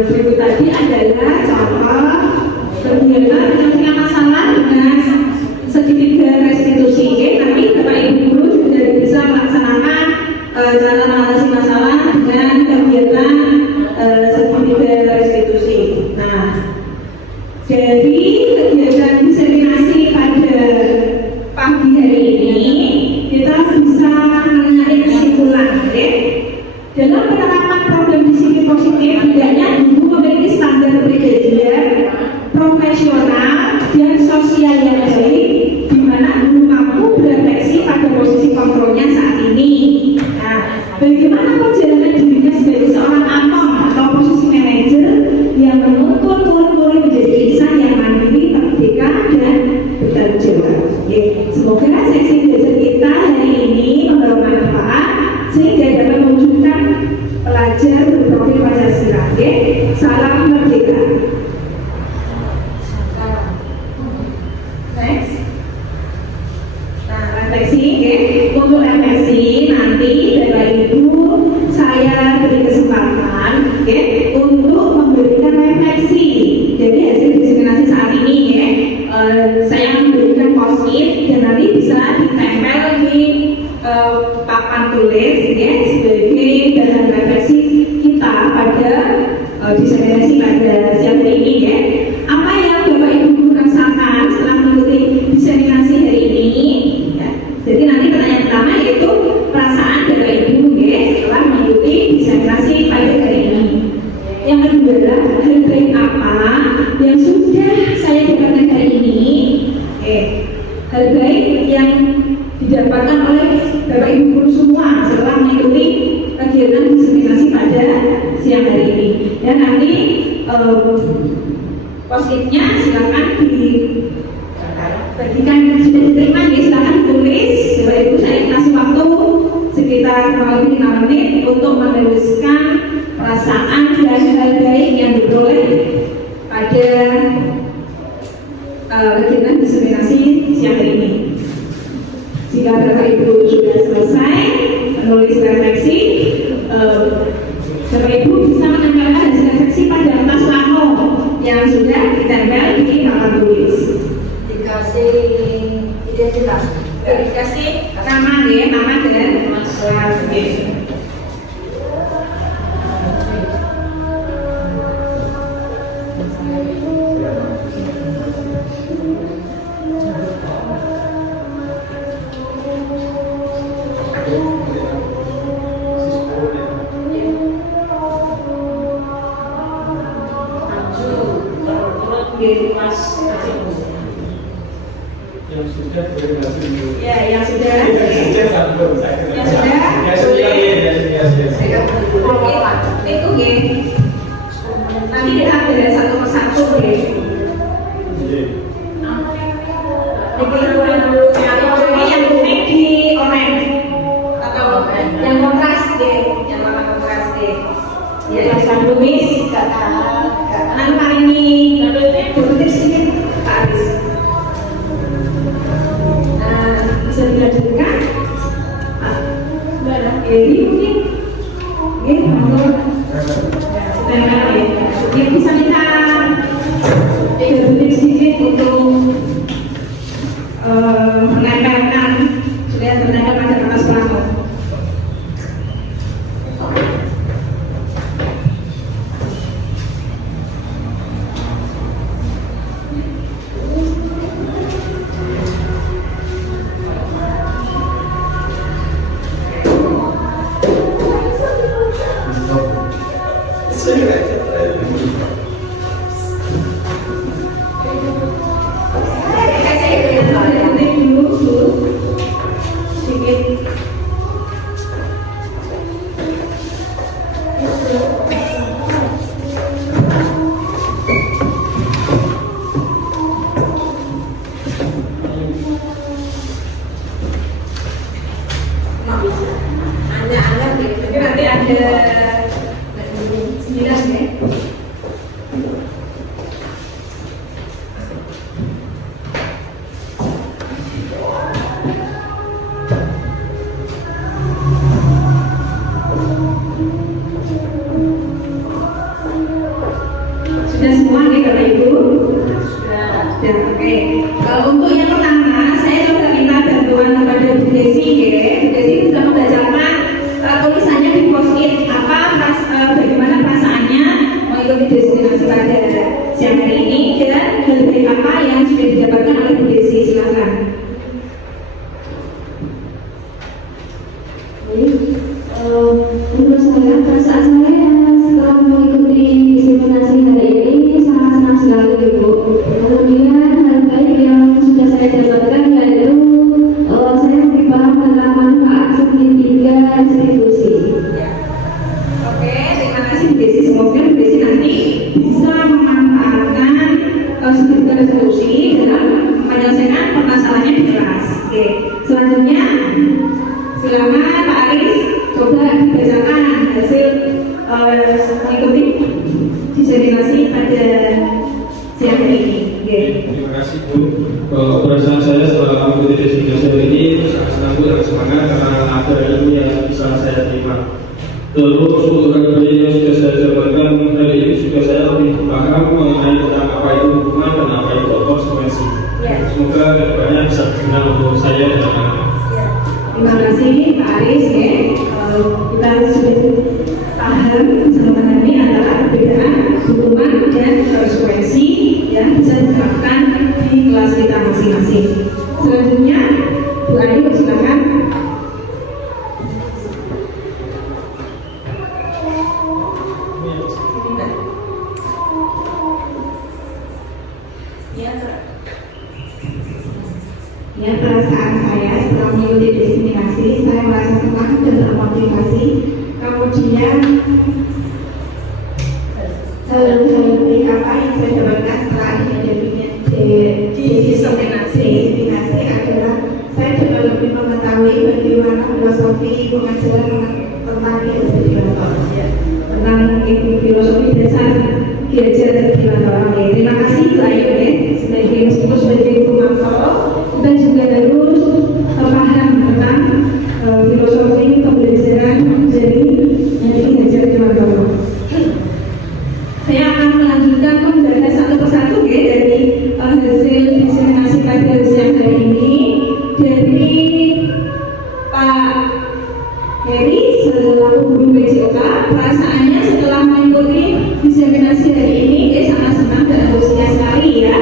Berikut tadi adalah contoh kegiatan penyelesaian masalah dengan segitiga restitusi. Tapi Bapak Ibu guru juga bisa melaksanakan cara mengatasi masalah dengan kegiatan segitiga restitusi. Nah, dari kegiatan diseminasi pada pagi hari ini kita bisa menarik kesimpulan. Dalam penerapan program disiplin positif, hendaknya guru memiliki standar belajar profesional dan sosial yang baik, di mana guru mampu berefleksi pada posisi kontrolnya saat ini. Nah, bagaimana perjalanan dirinya sebagai seorang anom atau posisi manajer yang menuntut murid-murid menjadi insan yang mandiri, merdeka, dan bertanggung jawab. Semoga sesi belajar kita hari ini membawa manfaat sehingga dapat mewujudkan pelajar berprofil Pancasila. Salam merdeka. Next. Nah, refleksi. Untuk refleksi nanti Bapak Ibu saya beri kesempatan untuk memberikan refleksi. Jadi hasil diseminasi saat ini saya memberikan post-it dan nanti bisa ditempel di papan tulis sebagai bahan refleksi kita pada diseminasi pada siang hari ini. Apa yang Bapak Ibu rasakan setelah mengikuti hal baik yang didapatkan oleh Bapak Ibu guru semua setelah mengikuti kegiatan diseminasi pada siang hari ini. Dan nanti post-itnya silakan dibagikan, sudah diterima ya, silakan ditulis. Bapak Ibu, saya kasih waktu sekitar kurang lebih 5 menit untuk menuliskan perasaan dan hal baik yang diperoleh pada kegiatan diseminasi siang hari ini. Jika Bapak Ibu sudah selesai menulis refleksi, Bapak Ibu bisa menempelkan hasil refleksi pada kertas plano yang sudah ditempel di papan tulis. Dikasih identitas. Dikasih nama ya, nama dan kelas. Yang sudah berhasil. Ya, yang sudah. Itu ya. Nanti kita ambil satu persatu ya. Yang kuning di orange atau yang kontras deh, yang warna kontras deh. Ya, yang tulis nanti kali ini berikut sedikit Pak Aris. Bisa dilanjutkan? Jadi mungkin ya, bisa minta 3 detik sedikit untuk menempelkan sudah tertempel pada kertas plano. Nanti ada 9 ya. Sudah semua nih Bapak Ibu? Sudah, oke. Untuk yang pertama, saya coba minta bantuan kepada Bu Desi ya. Bu Desi sudah membacakan tulisannya di post-it bagaimana perasaannya mengikuti destinasi pada siang hari ini dan hal baik apa yang sudah didapatkan oleh Bu Desi. Silakan. Menurut saya, perasaan saya setelah mengikuti diseminasi hari ini sangat senang sekali, Ibu. Kemudian hal baik yang sudah saya dapatkan yaitu saya lebih paham tentang manfaat segitiga distribusi. Oke, terima kasih Bu Desi. Semoga Bu Desi nanti bisa memanfaatkan segitiga resolusi dalam menyelesaikan permasalahannya di kelas. Oke, selanjutnya silakan Pak Aris coba dibacakan hasil mengikuti diseminasi pada siang hari ini. Terima kasih Bu. Perasaan saya setelah mengikuti diseminasi hari ini sangat senang Bu dan semangat karena ada ilmu yang bisa saya terima. Terus untuk hal baik yang sudah saya dapatkan hari ini sudah saya lebih paham mengenai tentang apa itu hubungan dan apa itu konsekuensi. Semoga kedepannya bisa berguna untuk saya dan anak-anak. Terima kasih Pak Aris ya. Kita sudah paham sama ini antara perbedaan hubungan dan konsekuensi yang bisa diterapkan di kelas kita masing-masing. Selanjutnya Bu Ayu silakan. Ya, perasaan saya setelah mengikuti diseminasi, saya merasa senang dan termotivasi. Kemudian hal-hal apa yang saya dapatkan setelah adanya diseminasi adalah saya juga lebih mengetahui bagaimana filosofi pengajaran tentang kehidupan, tentang filosofi dasar diajar di Mantoro. Terima kasih Pak Ayu sebagai meskipun sebagai guru Mantoro, kita juga harus paham tentang filosofi pembelajaran dari yang diajar di Mantoro. Saya akan melanjutkan membahas satu persatu dari hasil diseminasi pada siang hari ini dari Pak Heri selaku guru PJOK. Perasaannya setelah mengikuti diseminasi hari ini sangat senang dan antusias sekali ya.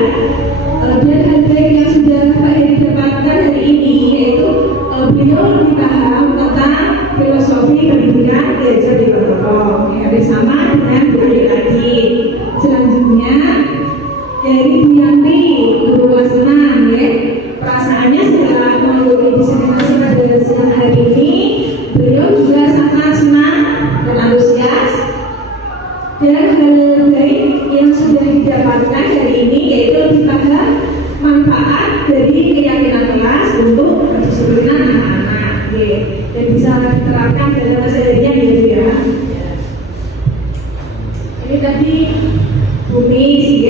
Dan hal yang sudah Pak Heri dapatkan hari ini yaitu beliau lebih paham tentang filosofi pendidikan diajar di Mantoro. Bersama dengan Bu Ayu tadi. Selanjutnya dari Bu Yanti, guru kelas 6 ya. Perasaannya setelah mengikuti diseminasi pada siang hari ini, beliau juga sangat senang dan antusias. Dan hal baik yang sudah didapatkan hari ini yaitu lebih paham manfaat dari keyakinan kelas untuk kedisiplinan anak-anak dan bisa diterapkan dalam keseharian ya. Ini tadi Bumi sih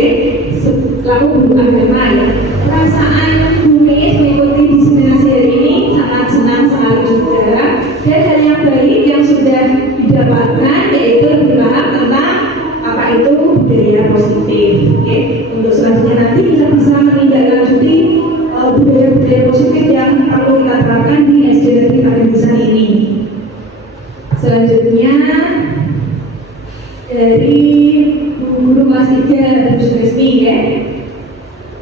selalu guru agama ya. Perasaan Bumi mengikuti diseminasi hari ini sangat senang sekali juga. Dan hal yang baik yang sudah didapatkan yaitu lebih paham tentang apa itu budaya positif. Untuk selanjutnya nanti kita bisa menindaklanjuti budaya-budaya positif yang perlu kita terapkan di SD Negeri Padepokan ini. Selanjutnya dari guru kelas 3 Bu Suresmi ya.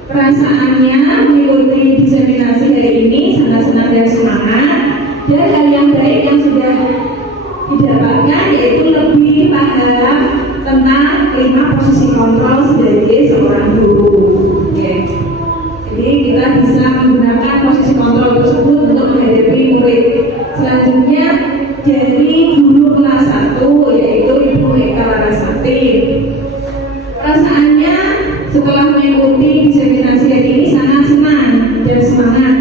Perasaannya mengikuti diseminasi hari ini sangat senang dan semangat. Dan hal yang baik yang sudah didapatkan yaitu lebih paham tentang 5 posisi kontrol sebagai seorang guru. Jadi kita bisa menggunakan posisi kontrol tersebut untuk menghadapi murid. Selanjutnya dari guru kelas 1 yaitu Ibu Eka Larasati. Perasaannya setelah mengikuti diseminasi hari ini sangat senang dan semangat.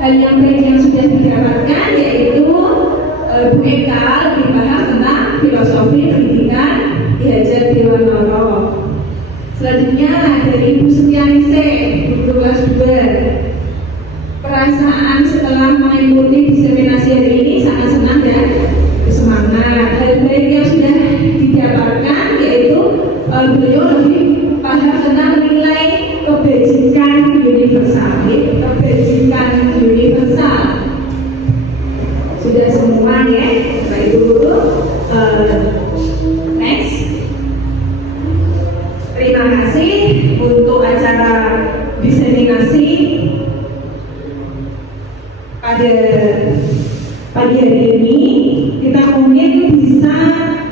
Hal yang baik yang sudah didapatkan yaitu Bu Eka lebih paham tentang filosofi pendidikan diajar di Mantoro. Selanjutnya dari Ibu Setianise, guru kelas 2. Perasaan setelah mengikuti diseminasi hari ini sangat senang dan semangat. Hal baik yang sudah didapatkan yaitu beliau lebih paham tentang nilai kebajikan universal. Kebajikan universal sudah semua ya, Bapak Ibu guru. Next, terima kasih untuk acara diseminasi pada pagi hari ini. Kita mungkin bisa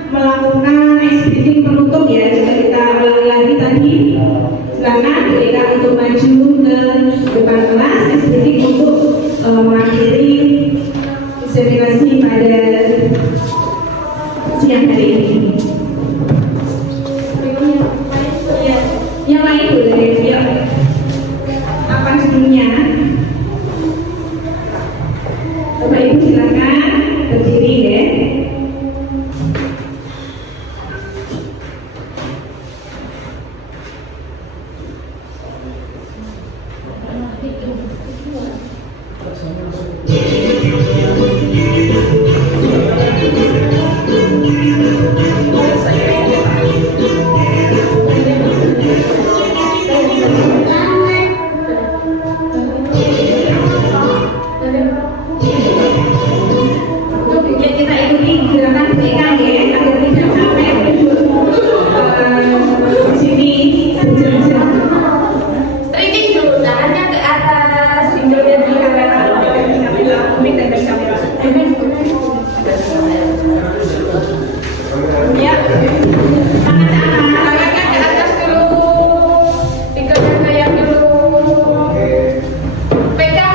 melakukan speaking penutup ya. Coba kita ulangi lagi tadi. Silakan kita untuk maju ke depan kelas speaking untuk mengakhiri diseminasi pada siang hari ini. Yang lain boleh ya. Apa judulnya? Bapak Ibu silakan berdiri ya. Kita ikuti gerakan pernikahan ya, agar tidak sampai duduk di sini berjam-jam. Stretching dulu, tangannya ke atas, pinggulnya di kamera. Ya, tangannya ke atas dulu, pinggulnya kayak dulu. Pegang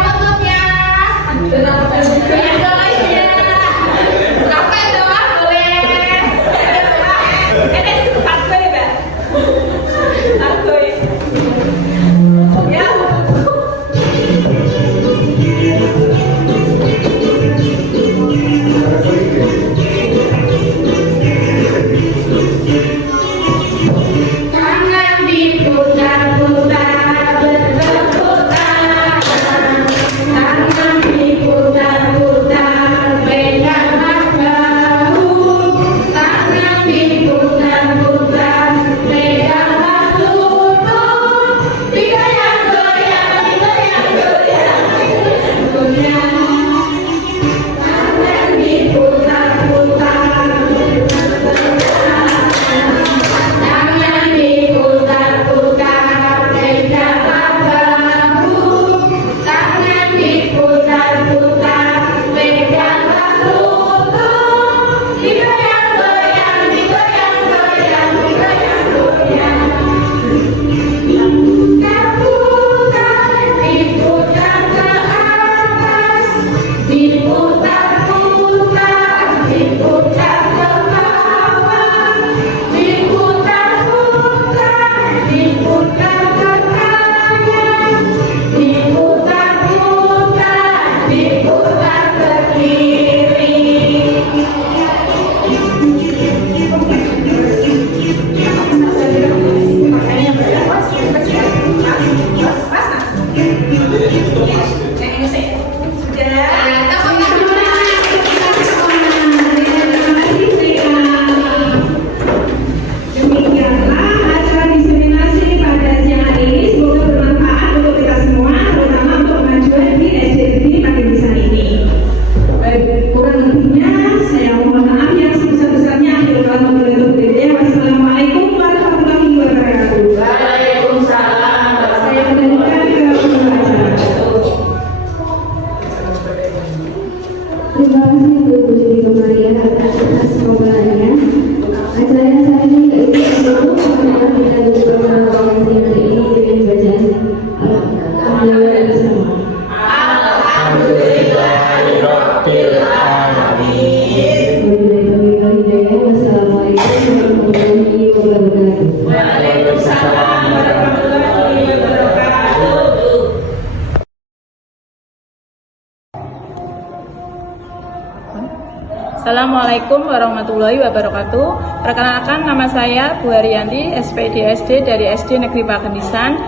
Assalamualaikum warahmatullahi wabarakatuh. Perkenalkan, nama saya Bu Haryanti, SPDSD dari SD Negeri Pagendisan,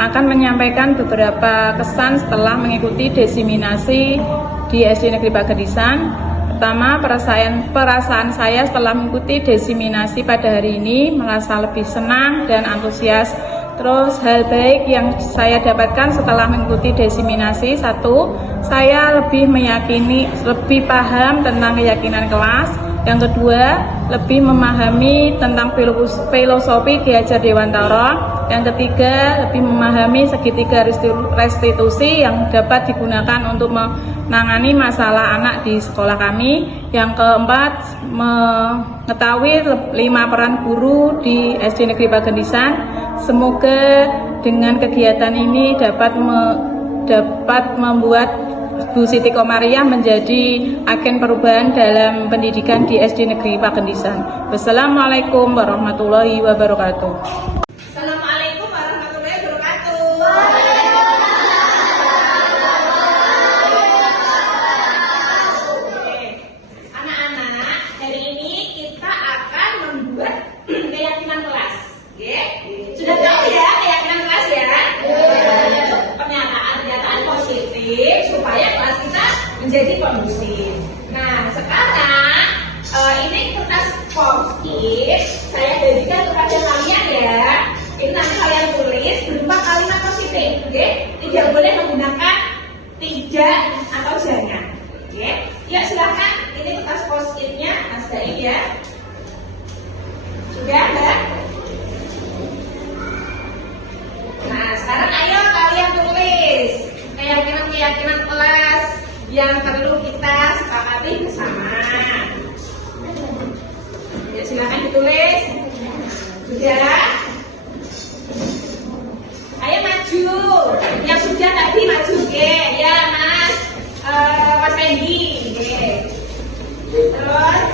akan menyampaikan beberapa kesan setelah mengikuti desiminasi di SD Negeri Pagendisan. Pertama, perasaan saya setelah mengikuti desiminasi pada hari ini merasa lebih senang dan antusias. Terus hal baik yang saya dapatkan setelah mengikuti desiminasi, satu, saya lebih paham tentang keyakinan kelas. Yang kedua, lebih memahami tentang filosofi Ki Hajar Dewantara. Yang ketiga, lebih memahami segitiga restitusi yang dapat digunakan untuk menangani masalah anak di sekolah kami. Yang keempat, mengetahui 5 peran guru di SD Negeri Pagendisan. Semoga dengan kegiatan ini dapat membuat Bu Siti Komariah menjadi agen perubahan dalam pendidikan di SD Negeri Pagendisan. Wassalamualaikum warahmatullahi wabarakatuh. Assalamualaikum warahmatullahi wabarakatuh. Anak-anak, hari ini kita akan membuat keyakinan kelas. Sudah tahu ya keyakinan kelas ya? Pernyataan positif supaya kelas kita menjadi kondusif. Nah, sekarang ini kertas post-it saya berikan kepada kalian ya. Ini nanti kalian tulis berupa kalimat positif, oke? Tidak boleh menggunakan tidak atau jangan, oke? Ya silakan, ini kertas post-itnya, Mas Daim ya. Sudah, Mbak? Nah, sekarang ayo kalian tulis keyakinan kelas yang perlu kita sepakati bersama. Ya, silakan ditulis. Sudah? Ayo maju. Yang sudah tadi maju, oke? Ya, Mas Fendi, oke? Terus